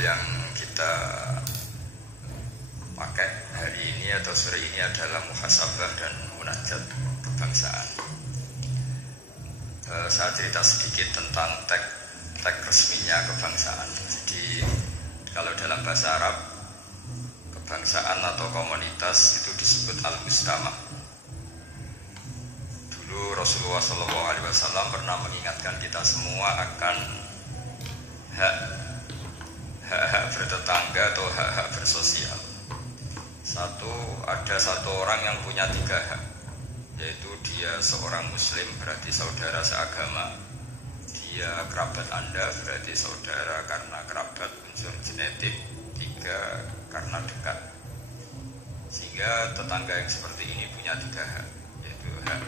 yang kita pakai hari ini atau sore ini adalah muhasabah dan munajat kebangsaan. Saya cerita sedikit tentang teks resminya kebangsaan. Jadi kalau dalam bahasa Arab, kebangsaan atau komunitas itu disebut al-mujtama'. Dulu Rasulullah SAW pernah mengingatkan kita semua akan hak bertetangga atau hak bersosial. Ada satu orang yang punya 3 hak, yaitu dia seorang muslim, berarti saudara seagama. Dia kerabat Anda, berarti saudara karena kerabat unsur genetik. 3, karena dekat. Sehingga tetangga yang seperti ini punya 3 hak, yaitu hak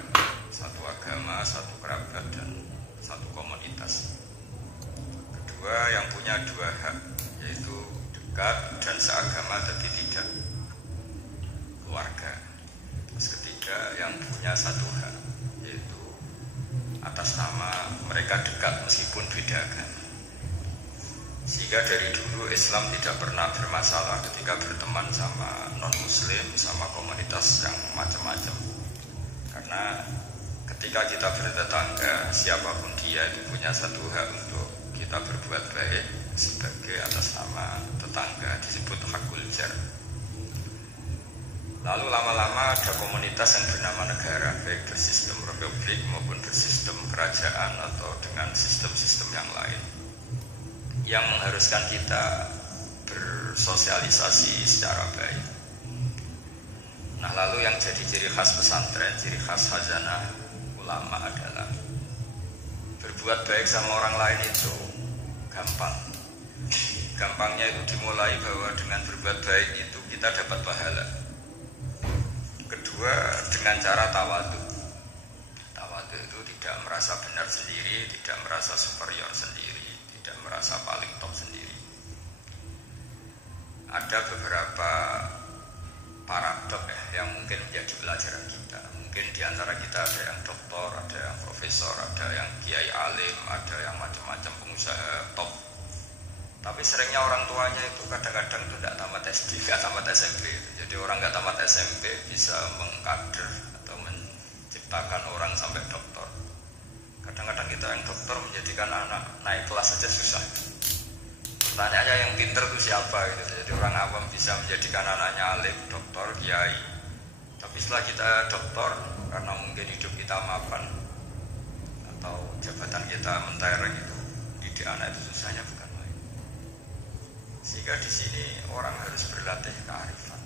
satu agama, satu kerabat, dan satu komunitas. Kedua, yang punya 2 hak, yaitu dekat dan seagama tapi tidak, keluarga. Terus ketiga, yang punya 1 hak, yaitu atas nama mereka dekat meskipun beda agama. Sehingga dari dulu Islam tidak pernah bermasalah ketika berteman sama non-muslim, sama komunitas yang macam-macam. Karena ketika kita bertetangga, siapapun dia itu punya 1 hak untuk kita berbuat baik sebagai atas nama tetangga, disebut hakul jar. Lalu lama-lama ada komunitas yang bernama negara, baik bersistem republik maupun bersistem kerajaan atau dengan sistem-sistem yang lain, yang mengharuskan kita bersosialisasi secara baik. Nah, lalu yang jadi ciri khas pesantren, ciri khas khazanah ulama adalah berbuat baik sama orang lain itu gampang. Gampangnya itu dimulai bahwa dengan berbuat baik itu kita dapat pahala. Kedua, dengan cara tawadu. Tawadu itu tidak merasa benar sendiri, tidak merasa superior sendiri, tidak merasa paling top sendiri. Ada beberapa paradok yang mungkin menjadi pelajaran kita. Mungkin diantara kita ada yang doktor, ada yang profesor, ada yang kiai alim, ada yang macam-macam pengusaha top. Tapi seringnya orang tuanya itu kadang-kadang itu tidak tamat SD, tidak tamat SMP. Jadi orang nggak tamat SMP bisa mengkader atau menciptakan orang sampai doktor. Kadang-kadang kita yang dokter menjadikan anak naik kelas saja susah. Pertanyaannya yang pinter itu siapa gitu. Jadi orang awam bisa menjadikan anaknya alim, dokter, kiai. Tapi setelah kita dokter, karena mungkin hidup kita mapan atau jabatan kita mentereng itu, didik anak itu susahnya bukan main. Sehingga di sini orang harus berlatih kearifan.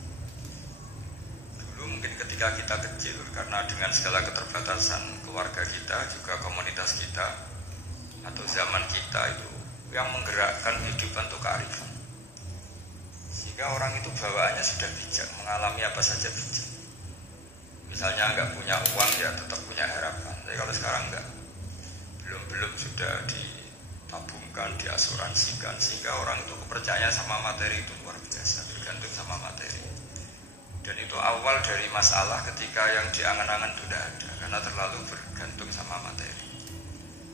Dulu mungkin ketika kita kecil, karena dengan segala keterbatasan keluarga kita, juga komunitas kita, atau zaman kita itu yang menggerakkan kehidupan itu kearifan. Sehingga orang itu bawaannya sudah bijak, mengalami apa saja bijak. Misalnya nggak punya uang ya tetap punya harapan. Tapi kalau sekarang nggak, belum sudah ditabungkan, diasuransikan, sehingga orang itu kepercayaan sama materi itu luar biasa, bergantung sama materi. Dan itu awal dari masalah ketika yang diangan-angan itu tidak ada, karena terlalu bergantung sama materi.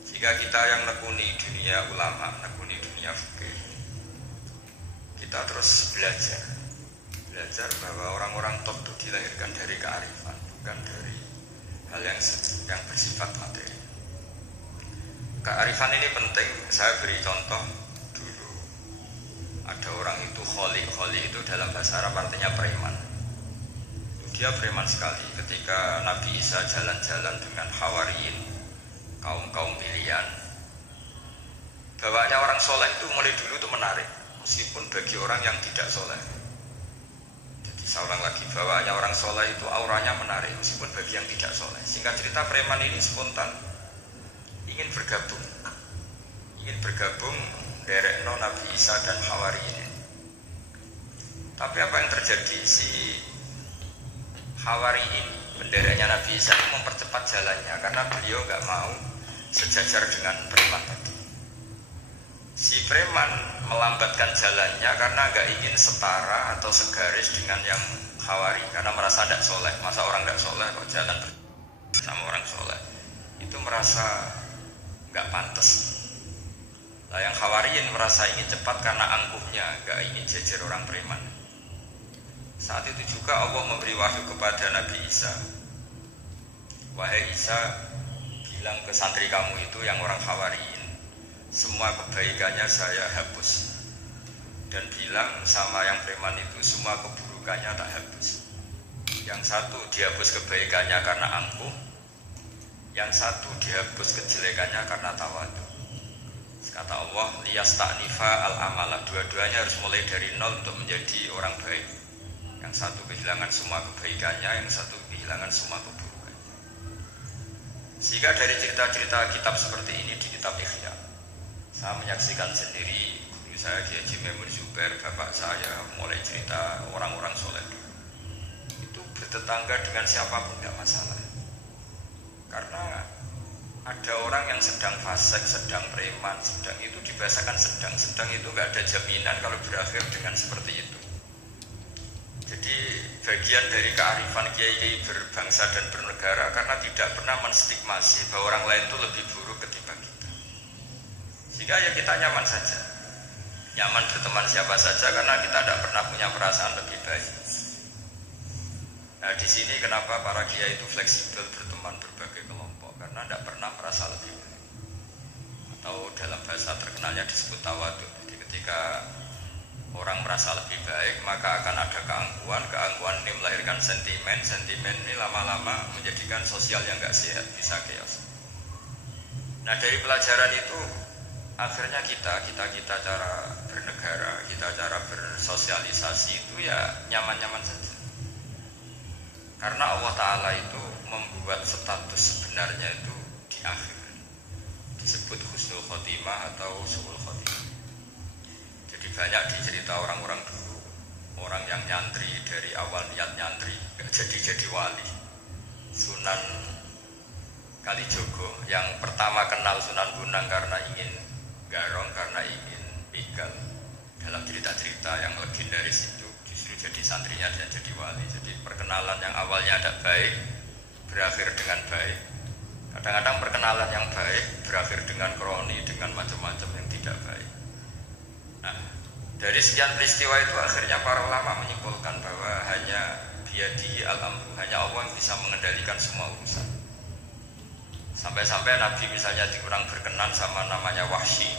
Jika kita yang nekuni dunia ulama, nekuni dunia fikih, kita terus belajar bahwa orang-orang top itu dilahirkan dari kearifan, bukan dari hal yang bersifat materi. Kearifan ini penting. Saya beri contoh dulu. Ada orang itu kholi itu dalam bahasa Arab artinya preman. Dia preman sekali ketika Nabi Isa jalan-jalan dengan Hawariyin, kaum pilihan. Bawaannya orang soleh itu mulai dulu itu menarik, meskipun bagi orang yang tidak soleh. Jadi seorang lagi, bawaannya orang soleh itu auranya menarik, meskipun bagi yang tidak soleh. Sehingga cerita preman ini spontan ingin bergabung derekno Nabi Isa dan Hawariyin. Tapi apa yang terjadi? Si Hawariyin, benderanya Nabi Isa, mempercepat jalannya karena beliau nggak mau sejajar dengan preman tadi. Si preman melambatkan jalannya karena nggak ingin setara atau segaris dengan yang Hawari, karena merasa tidak soleh. Masa orang nggak soleh kok jalan sama orang soleh? Itu merasa nggak pantas. Nah, yang Hawariyin merasa ingin cepat karena angkuhnya, gak ingin jejer orang preman. Saat itu juga Allah memberi wahyu kepada Nabi Isa. Wahai Isa, bilang ke santri kamu itu yang orang Hawariyin, semua kebaikannya saya hapus. Dan bilang sama yang preman itu, semua keburukannya tak hapus. Yang satu dihapus kebaikannya karena angkuh, yang satu dihapus kejelekannya karena tawadu. Kata Allah, liyasta'nifa al-amalah, dua-duanya harus mulai dari nol untuk menjadi orang baik. Yang satu kehilangan semua kebaikannya, yang satu kehilangan semua keburukannya. Sehingga dari cerita-cerita kitab seperti ini di kitab Ihya, saya menyaksikan sendiri guru saya Kiai Haji Maimun Zubair, bapak saya mulai cerita orang-orang soleh dulu. Itu bertetangga dengan siapapun tidak masalah. Karena ada orang yang sedang fasik, sedang preman, sedang itu dibahasakan sedang itu nggak ada jaminan kalau berakhir dengan seperti itu. Jadi bagian dari kearifan kiai berbangsa dan bernegara karena tidak pernah menstigmasi bahwa orang lain itu lebih buruk ketimbang kita. Sehingga ya kita nyaman saja, nyaman berteman siapa saja karena kita tidak pernah punya perasaan lebih baik. Nah di sini kenapa para kiai itu fleksibel berteman berbagai kelompok, karena tidak pernah merasa lebih baik. Atau dalam bahasa terkenalnya disebut tawadu. Jadi ketika orang merasa lebih baik, maka akan ada keangkuhan. Keangkuhan ini melahirkan sentimen. Sentimen ini lama-lama menjadikan sosial yang nggak sehat, bisa chaos. Nah dari pelajaran itu akhirnya kita cara bernegara, kita cara bersosialisasi itu ya nyaman-nyaman saja. Karena Allah Ta'ala itu membuat status sebenarnya itu di akhir, disebut husnul khotimah atau su'ul khotimah. Jadi banyak dicerita orang-orang dulu, orang yang nyantri dari awal niat nyantri gak jadi wali. Sunan Kalijogo yang pertama kenal Sunan Bonang karena ingin garong, karena ingin begal. Dalam cerita-cerita yang legendaris itu justru jadi santrinya dan jadi wali. Jadi perkenalan yang awalnya ada baik berakhir dengan baik. Kadang-kadang perkenalan yang baik berakhir dengan kroni, dengan macam-macam yang tidak baik. Nah, dari sekian peristiwa itu akhirnya para ulama menyimpulkan bahwa hanya biyadihi al-amru, hanya Allah yang bisa mengendalikan semua urusan. Sampai-sampai Nabi misalnya dikurang berkenan sama namanya Wahsy,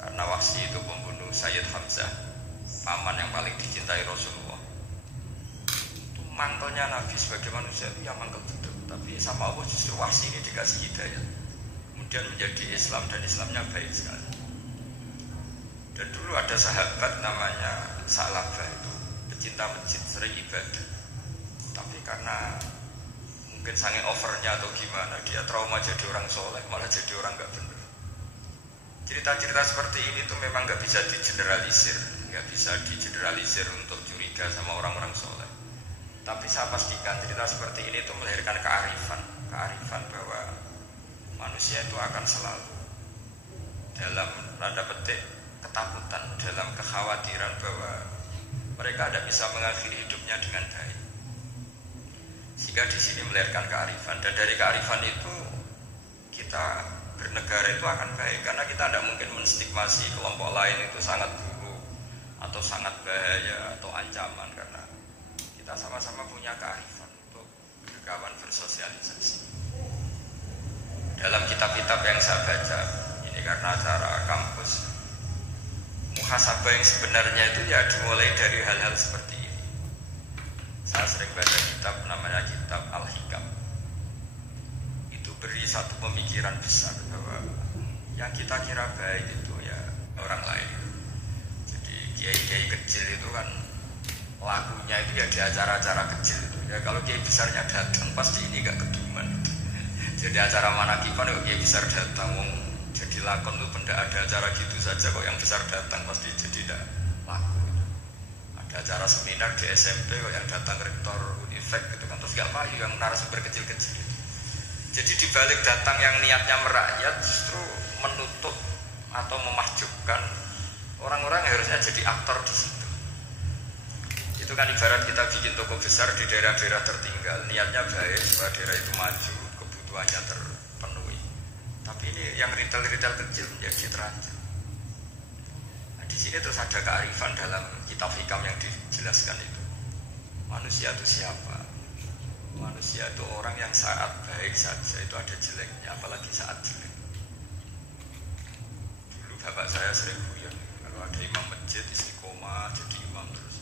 karena Wahsy itu pembunuh Sayyid Hamzah, paman yang paling dicintai Rasulullah. Itu mantelnya Nabi sebagai manusia itu ya mantel betul, tapi sama Allah justru Wahsy ini dikasih hidayah, kemudian menjadi Islam dan Islamnya baik sekali. Dan dulu ada sahabat namanya Sa'labah, itu pecinta masjid, sering ibadah, tapi karena mungkin saking overnya atau gimana, dia trauma jadi orang soleh, malah jadi orang gak benar. Cerita-cerita seperti ini tuh memang gak bisa digeneralisir, gak bisa digeneralisir untuk curiga sama orang-orang soleh. Tapi saya pastikan cerita seperti ini tuh melahirkan kearifan bahwa manusia itu akan selalu dalam tanda petik ketakutan, dalam kekhawatiran bahwa mereka tidak bisa mengakhiri hidupnya dengan baik. Sehingga di sini melahirkan kearifan, dan dari kearifan itu kita bernegara itu akan baik, karena kita tidak mungkin menstigmasi kelompok lain itu sangat buruk atau sangat bahaya atau ancaman, karena kita sama-sama punya kearifan untuk berkawan bersosialisasi. Dalam kitab-kitab yang saya baca, ini karena acara kampus, muhasabah yang sebenarnya itu ya dimulai dari hal-hal seperti ini. Saya sering baca kitab namanya kitab Al-Hikam. Itu beri satu pemikiran besar bahwa yang kita kira baik itu ya orang lain. Jadi kiai-kiai kecil itu kan lakunya itu ya di acara-acara kecil itu. Ya kalau kiai besarnya datang pasti ini gak keduman. Jadi acara manakipan kok kiai besar datang, jadi lakon itu benda ada acara gitu saja kok yang besar datang pasti jadi tidak laku. Ada acara seminar di SMP kok yang datang rektor Unifek gitu kan, terus gak payu yang narasumber kecil-kecil. Jadi dibalik datang yang niatnya merakyat justru menutup atau memahjubkan orang-orang yang harusnya jadi aktor di situ. Itu kan ibarat kita bikin toko besar di daerah-daerah tertinggal, niatnya baik supaya daerah itu maju, kebutuhannya terpenuhi. Tapi ini yang retail-retail kecil menjadi terancam. di sini terus ada kearifan dalam kitab hikam yang dijelaskan itu. Manusia itu siapa? Manusia itu orang yang saat baik saja itu ada jeleknya, apalagi saat jelek. Dulu bapak saya sering guyon, kalau ada imam masjid istiqomah jadi imam terus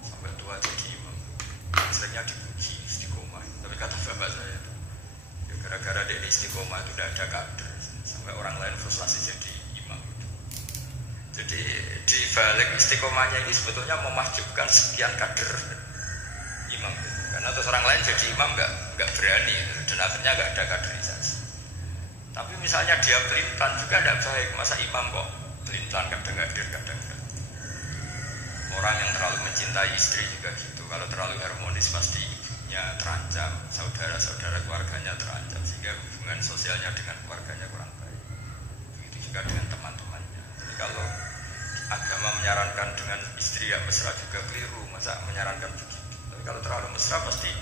sampai tua jadi imam. Seringnya dipuji istiqomah, tapi kata bapak saya itu ya gara-gara dia istiqomah itu tidak ada kader, sampai orang lain frustasi jadi imam. Jadi di balik istiqomahnya ini sebetulnya memahjubkan sekian kader imam gitu. Karena terus orang lain jadi imam nggak berani dan akhirnya nggak ada kaderisasi. Tapi misalnya dia pelintan juga tidak baik, masa imam kok pelintan kadang-kadang. Orang yang terlalu mencintai istri juga gitu, kalau terlalu harmonis pasti ibunya terancam, saudara-saudara keluarganya terancam, sehingga hubungan sosialnya dengan keluarganya kurang baik. Begitu juga dengan teman-temannya. Jadi kalau agama menyarankan dengan istri yang mesra juga keliru, masa menyarankan begitu. Tapi kalau terlalu mesra pasti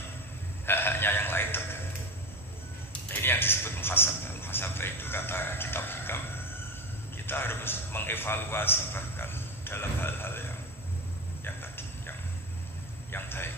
hak-haknya yang lain terganggu. Nah, ini yang disebut muhasabah. Muhasabah itu kata kitab hikam, kita harus mengevaluasi bahkan dalam hal-hal yang tadi yang baik.